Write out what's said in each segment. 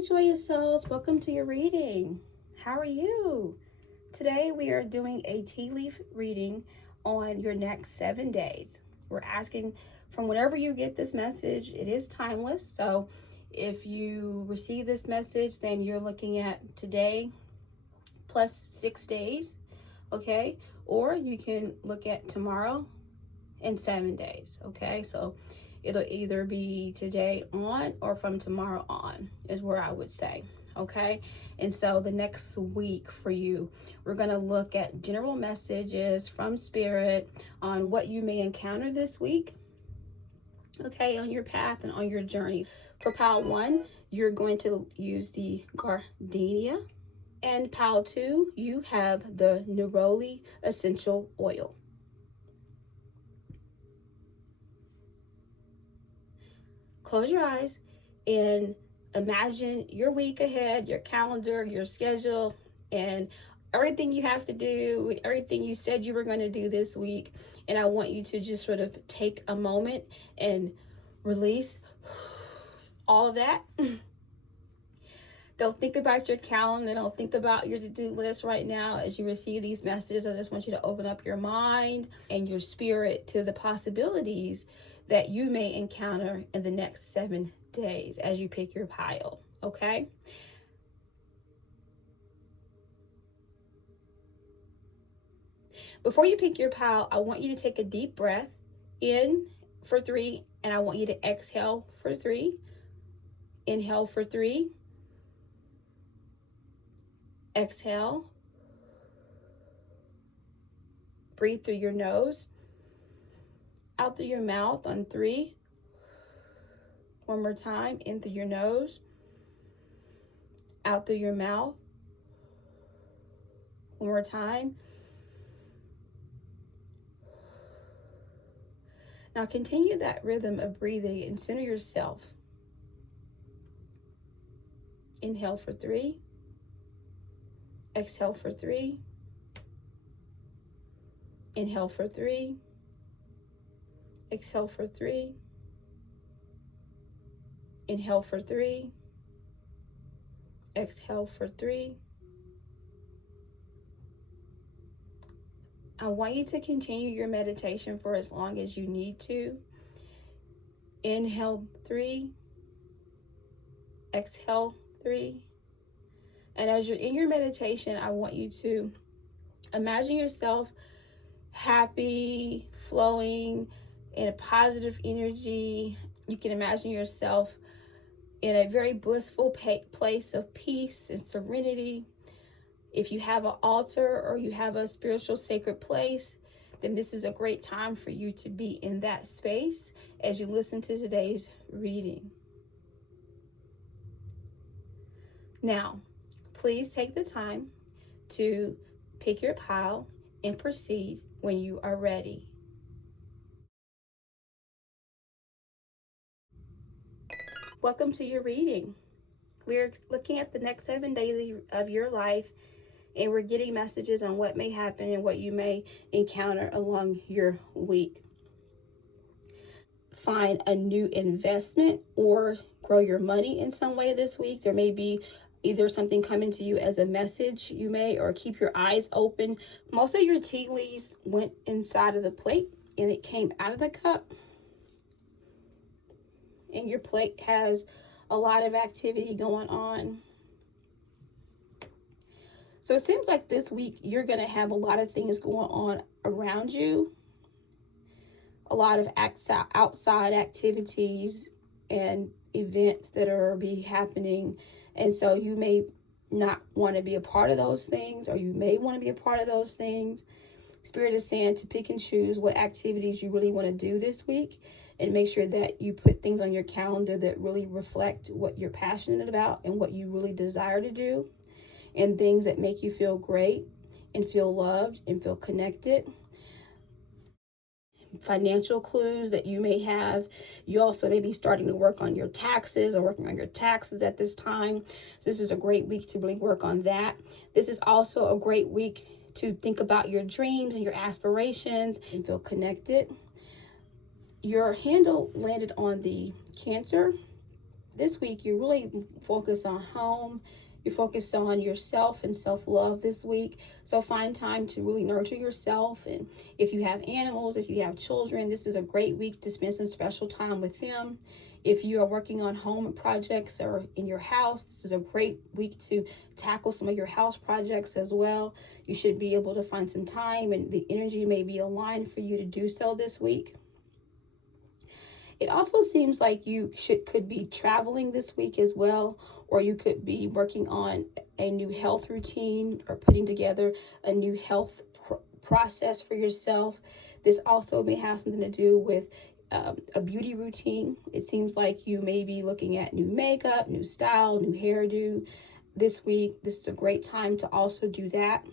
Hi, joyous souls. Welcome to your reading. How are you? Today we are doing a tea leaf reading on your next 7 days. We're asking from whenever you get this message, it is timeless. So if you receive this message, then you're looking at today plus 6 days, okay? Or you can look at tomorrow and 7 days, okay? So it'll either be today on or from tomorrow on is where I would say, okay? And so the next week for you, we're going to look at general messages from Spirit on what you may encounter this week, okay, on your path and on your journey. For pile 1, you're going to use the gardenia, and pile 2, you have the neroli essential oil. Close your eyes and imagine your week ahead, your calendar, your schedule, and everything you have to do, everything you said you were going to do this week. And I want you to just sort of take a moment and release all of that. Don't think about your calendar. Don't think about your to-do list right now as you receive these messages. I just want you to open up your mind and your spirit to the possibilities that you may encounter in the next 7 days as you pick your pile, okay? Before you pick your pile, I want you to take a deep breath in for 3, and I want you to exhale for 3. Inhale for 3. Exhale. Breathe through your nose, out through your mouth on 3. One more time, in through your nose, out through your mouth. One more time. Now continue that rhythm of breathing and center yourself. Inhale for 3. Exhale for 3. Inhale for 3. Exhale for 3. Inhale for 3. Exhale for 3. I want you to continue your meditation for as long as you need to. Inhale 3. Exhale 3. And as you're in your meditation, I want you to imagine yourself happy, flowing in a positive energy. You can imagine yourself in a very blissful place of peace and serenity. If you have an altar or you have a spiritual sacred place, then this is a great time for you to be in that space as you listen to today's reading. Now, please take the time to pick your pile and proceed when you are ready. Welcome to your reading. We're looking at the next 7 days of your life, and we're getting messages on what may happen and what you may encounter along your week. Find a new investment or grow your money in some way this week. There may be either something coming to you as a message you may, or keep your eyes open. Most of your tea leaves went inside of the plate and it came out of the cup. And your plate has a lot of activity going on. So it seems like this week you're going to have a lot of things going on around you. A lot of outside activities and events that are be happening. And so you may not want to be a part of those things, or you may want to be a part of those things. Spirit is saying to pick and choose what activities you really want to do this week, and make sure that you put things on your calendar that really reflect what you're passionate about and what you really desire to do, and things that make you feel great and feel loved and feel connected. Financial clues that you may have. You also may be starting to work on your taxes or working on your taxes at this time. This is a great week to really work on that. This is also a great week to think about your dreams and your aspirations and feel connected. Your handle landed on the Cancer, This week, you really focus on home. You focus on yourself and self-love this week. So find time to really nurture yourself. And if you have animals, if you have children, this is a great week to spend some special time with them. If you are working on home projects or in your house, this is a great week to tackle some of your house projects as well. You should be able to find some time, and the energy may be aligned for you to do so this week. It also seems like you could be traveling this week as well, or you could be working on a new health routine or putting together a new health process for yourself. This also may have something to do with a beauty routine. It seems like you may be looking at new makeup, new style, new hairdo this week. This is a great time to also do that.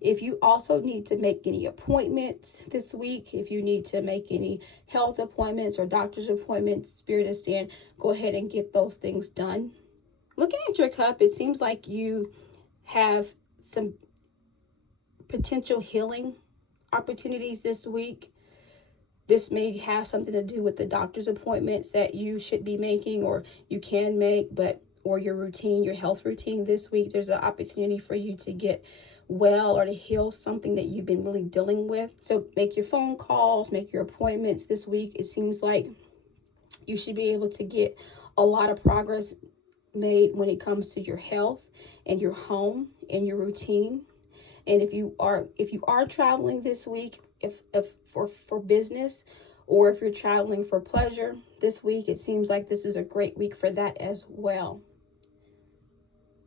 If you also need to make any appointments this week, if you need to make any health appointments or doctor's appointments, Spirit is saying, go ahead and get those things done. Looking at your cup, it seems like you have some potential healing opportunities this week. This may have something to do with the doctor's appointments that you should be making or you can make, or your routine, your health routine this week. There's an opportunity for you to get well or to heal something that you've been really dealing with. So make your phone calls, make your appointments this week. It seems like you should be able to get a lot of progress made when it comes to your health and your home and your routine. And if you are traveling this week, if for business, or if you're traveling for pleasure this week, it seems like this is a great week for that as well.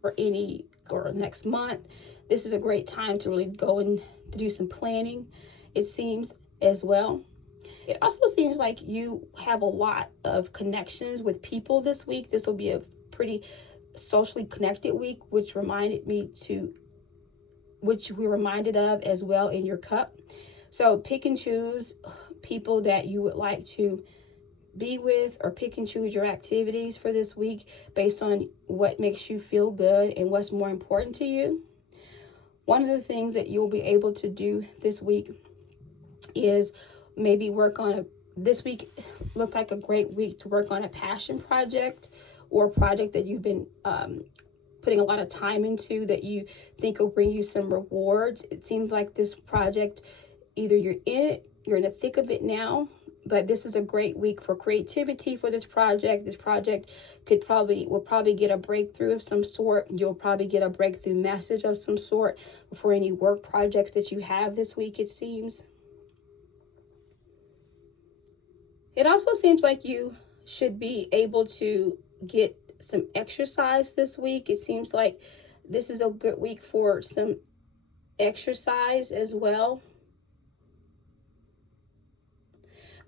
Or next month, this is a great time to really go and to do some planning, it seems as well. It also seems like you have a lot of connections with people this week. This will be a pretty socially connected week, which we're reminded of as well in your cup. So pick and choose people that you would like to be with, or pick and choose your activities for this week based on what makes you feel good and what's more important to you. One of the things that you'll be able to do this week is maybe this week looks like a great week to work on a passion project or a project that you've been putting a lot of time into that you think will bring you some rewards. It seems like this project, either you're in the thick of it now, but this is a great week for creativity for this project. This project will probably get a breakthrough of some sort. You'll probably get a breakthrough message of some sort for any work projects that you have this week, it seems. It also seems like you should be able to get some exercise this week. It seems like this is a good week for some exercise as well.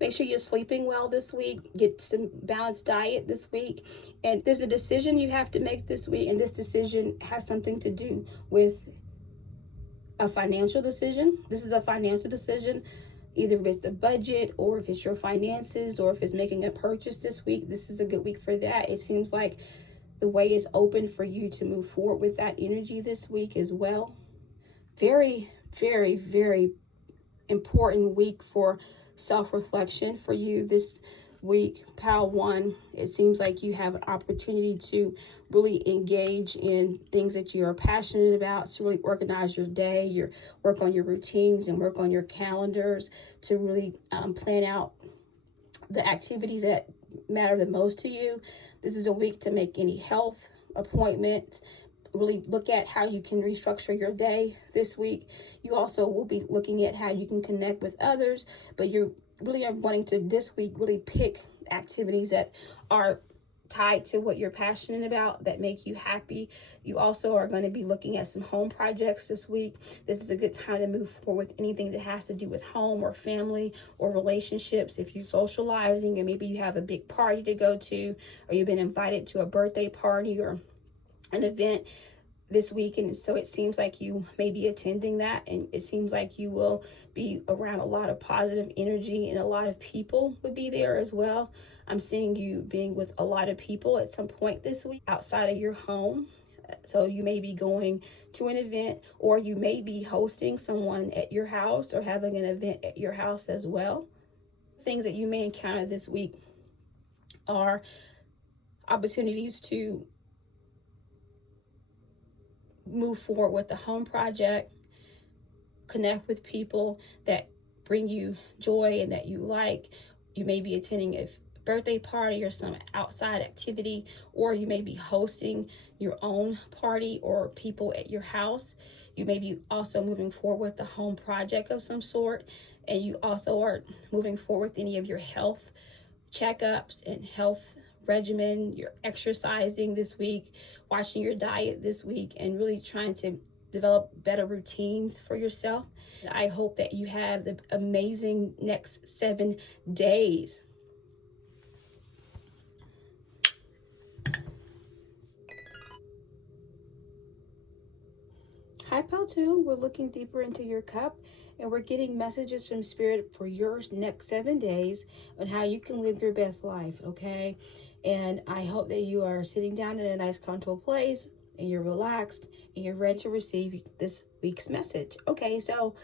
Make sure you're sleeping well this week. Get some balanced diet this week. And there's a decision you have to make this week, and this decision has something to do with a financial decision. This is a financial decision, either if it's a budget or if it's your finances or if it's making a purchase this week. This is a good week for that. It seems like the way is open for you to move forward with that energy this week as well. Very, very, very important week for self-reflection for you this week. Pile 1, it seems like you have an opportunity to really engage in things that you are passionate about, to really organize your day, work on your routines and work on your calendars, to really plan out the activities that matter the most to you. This is a week to make any health appointments. Really look at how you can restructure your day this week. You also will be looking at how you can connect with others, but you really are wanting to this week really pick activities that are tied to what you're passionate about, that make you happy. You also are going to be looking at some home projects this week. This is a good time to move forward with anything that has to do with home or family or relationships. If you're socializing, and maybe you have a big party to go to, or you've been invited to a birthday party or an event this week, and so it seems like you may be attending that, and it seems like you will be around a lot of positive energy, and a lot of people would be there as well. I'm seeing you being with a lot of people at some point this week outside of your home. So you may be going to an event, or you may be hosting someone at your house or having an event at your house as well. Things that you may encounter this week are opportunities to move forward with the home project, connect with people that bring you joy and that you like. You may be attending a birthday party or some outside activity, or you may be hosting your own party or people at your house. You may be also moving forward with the home project of some sort, and you also are moving forward with any of your health checkups and health regimen. You're exercising this week, watching your diet this week, and really trying to develop better routines for yourself. And I hope that you have the amazing next 7 days. Hi, Pal 2. We're looking deeper into your cup, and we're getting messages from Spirit for your next 7 days on how you can live your best life, okay? And I hope that you are sitting down in a nice, comfortable place, and you're relaxed, and you're ready to receive this week's message. Okay, so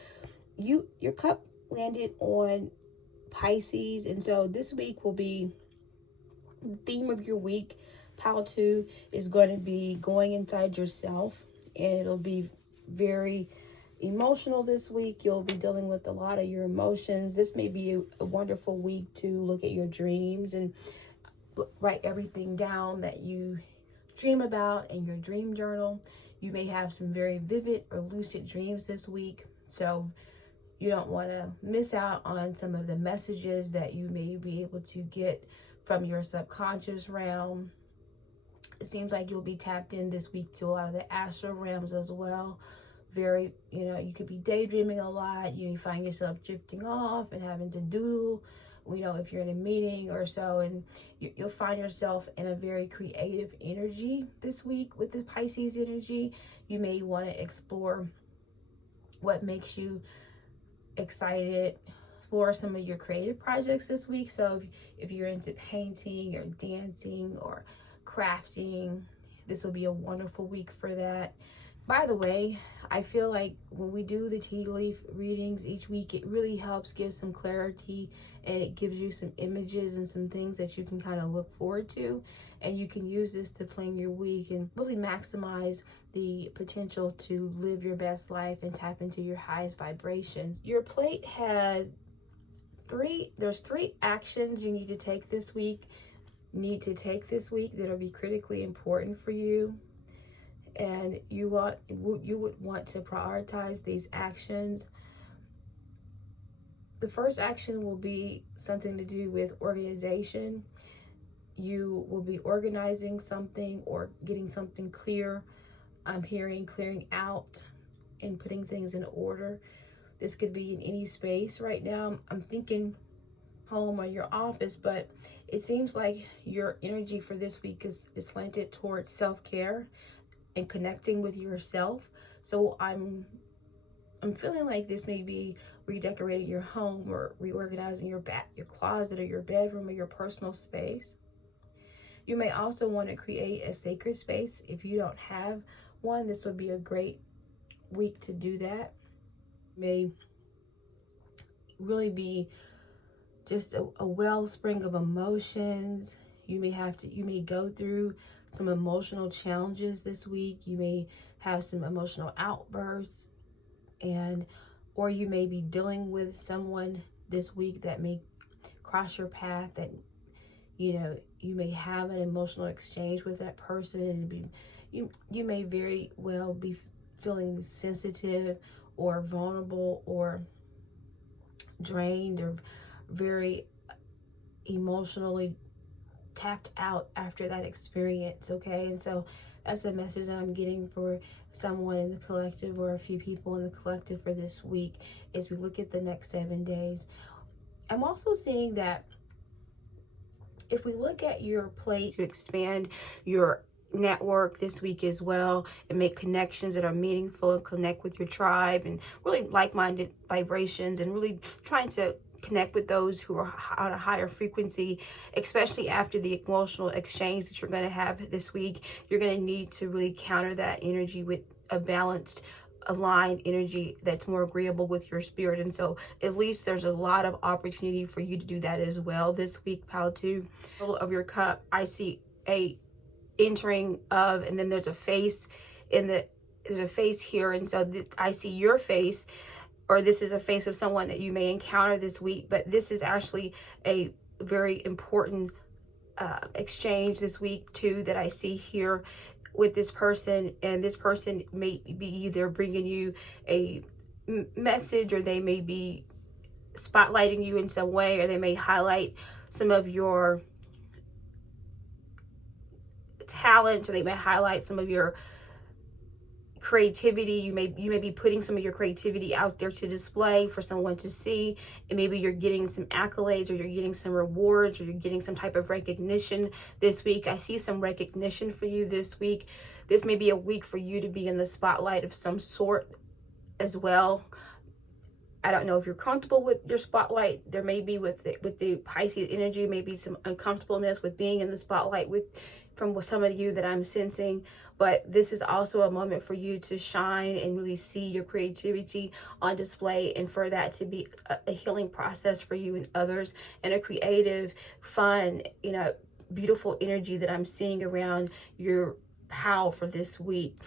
your cup landed on Pisces, and so this week will be the theme of your week. Pal 2 is going to be going inside yourself, and it'll be very emotional this week. You'll be dealing with a lot of your emotions. This may be a wonderful week to look at your dreams and write everything down that you dream about in your dream journal. You may have some very vivid or lucid dreams this week, so you don't want to miss out on some of the messages that you may be able to get from your subconscious realm. It seems like you'll be tapped in this week to a lot of the astral realms as well. Very, you could be daydreaming a lot. You find yourself drifting off and having to doodle, if you're in a meeting or so, and you'll find yourself in a very creative energy this week with the Pisces energy. You may want to explore what makes you excited, explore some of your creative projects this week. So if you're into painting or dancing or crafting, this will be a wonderful week for that. By the way, I feel like when we do the tea leaf readings each week, it really helps give some clarity, and it gives you some images and some things that you can kind of look forward to, and you can use this to plan your week and really maximize the potential to live your best life and tap into your highest vibrations. Your plate had there's 3 actions you need to take this week, that'll be critically important for you. And you would want to prioritize these actions. The first action will be something to do with organization. You will be organizing something or getting something clear. I'm hearing clearing out and putting things in order. This could be in any space right now. I'm thinking home or your office, but it seems like your energy for this week is slanted towards self-care and connecting with yourself. So I'm feeling like this may be redecorating your home or reorganizing your closet or your bedroom or your personal space. You may also want to create a sacred space. If you don't have one, this will be a great week to do that. May really be just a wellspring of emotions. You may go through some emotional challenges this week. You may have some emotional outbursts, or you may be dealing with someone this week that may cross your path, that you may have an emotional exchange with that person, and you may very well be feeling sensitive or vulnerable or drained or very emotionally tapped out after that experience, okay? And so that's a message that I'm getting for someone in the collective, or a few people in the collective, for this week as we look at the next 7 days. I'm also seeing that if we look at your plate to expand your network this week as well, and make connections that are meaningful and connect with your tribe and really like-minded vibrations, and really trying to connect with those who are on a higher frequency, especially after the emotional exchange that you're going to have this week. You're going to need to really counter that energy with a balanced, aligned energy that's more agreeable with your spirit. And so at least there's a lot of opportunity for you to do that as well this week, Pal 2. Middle of your cup, I see a entering of, and then there's a face there's a face here, and so I see your face, or this is a face of someone that you may encounter this week, but this is actually a very important exchange this week too that I see here with this person. And this person may be either bringing you a message, or they may be spotlighting you in some way, or they may highlight some of your talents, or they may highlight some of your creativity. You may be putting some of your creativity out there to display for someone to see, and maybe you're getting some accolades, or you're getting some rewards, or you're getting some type of recognition this week. I see some recognition for you this week. This may be a week for you to be in the spotlight of some sort as well. I don't know if you're comfortable with your spotlight. There may be with the Pisces energy, maybe some uncomfortableness with being in the spotlight from some of you that I'm sensing. But this is also a moment for you to shine and really see your creativity on display, and for that to be a healing process for you and others, and a creative, fun, beautiful energy that I'm seeing around your POW for this week.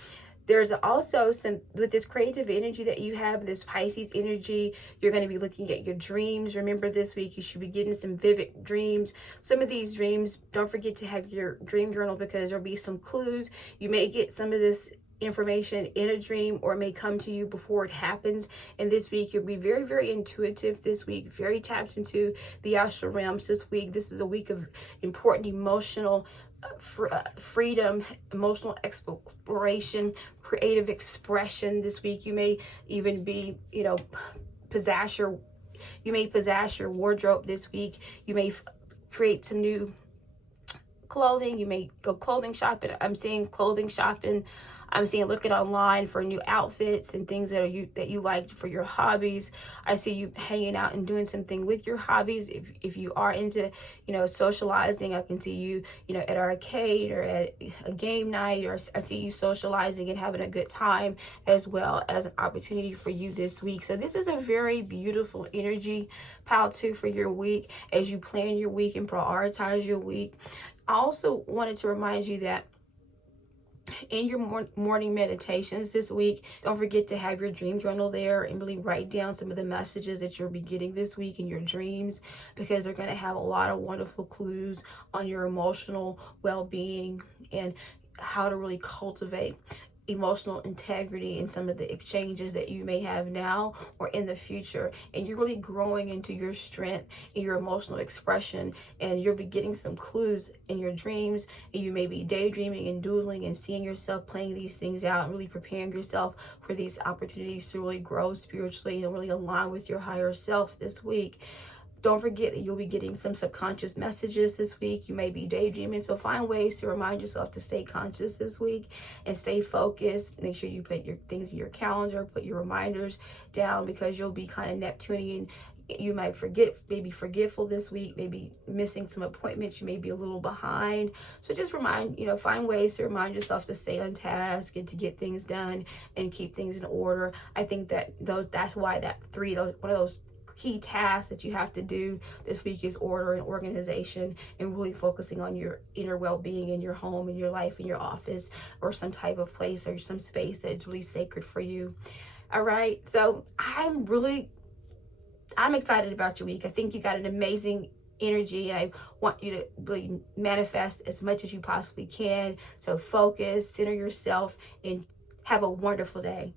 There's also some, with this creative energy that you have, this Pisces energy, you're going to be looking at your dreams. Remember, this week you should be getting some vivid dreams. Some of these dreams, don't forget to have your dream journal, because there'll be some clues. You may get some of this information in a dream, or it may come to you before it happens. And this week you'll be very, very intuitive this week, very tapped into the astral realms this week. This is a week of important emotional freedom, emotional exploration, creative expression this week. You may even be, possess your wardrobe this week. You may create some new clothing. You may go clothing shopping. I'm seeing clothing shopping. I'm seeing looking online for new outfits and things that you like for your hobbies. I see you hanging out and doing something with your hobbies. If you are into, socializing, I can see you, at an arcade or at a game night, or I see you socializing and having a good time, as well as an opportunity for you this week. So this is a very beautiful energy, POW 2, for your week as you plan your week and prioritize your week. I also wanted to remind you that in your morning meditations this week, don't forget to have your dream journal there and really write down some of the messages that you'll be getting this week in your dreams, because they're going to have a lot of wonderful clues on your emotional well-being and how to really cultivate emotional integrity in some of the exchanges that you may have now or in the future. And you're really growing into your strength in your emotional expression, and you'll be getting some clues in your dreams, and you may be daydreaming and doodling and seeing yourself playing these things out and really preparing yourself for these opportunities to really grow spiritually and really align with your higher self this week. Don't forget that you'll be getting some subconscious messages this week. You may be daydreaming, so find ways to remind yourself to stay conscious this week and stay focused. Make sure you put your things in your calendar, put your reminders down, because you'll be kind of Neptunian. You might maybe forgetful this week, maybe missing some appointments. You may be a little behind. So just find ways to remind yourself to stay on task and to get things done and keep things in order. I think that's why one of those key tasks that you have to do this week is order and organization, and really focusing on your inner well-being in your home, in your life, in your office, or some type of place or some space that's really sacred for you. All right, so I'm excited about your week. I think you got an amazing energy. I want you to really manifest as much as you possibly can. So focus, center yourself, and have a wonderful day.